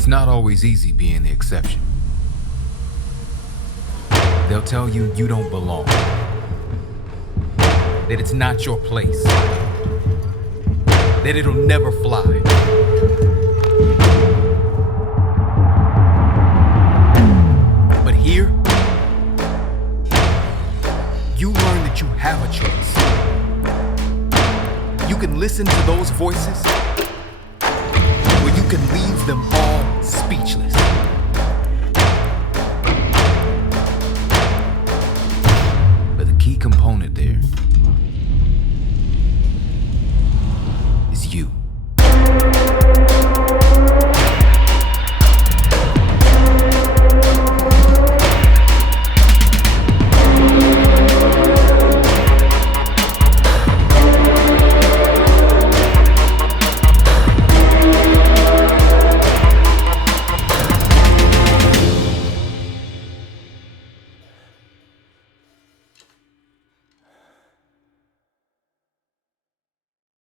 It's not always easy being the exception. They'll tell you you don't belong, that it's not your place, that it'll never fly. But here, you learn that you have a choice. You can listen to those voices, or you can leave them all speechless. But the key component there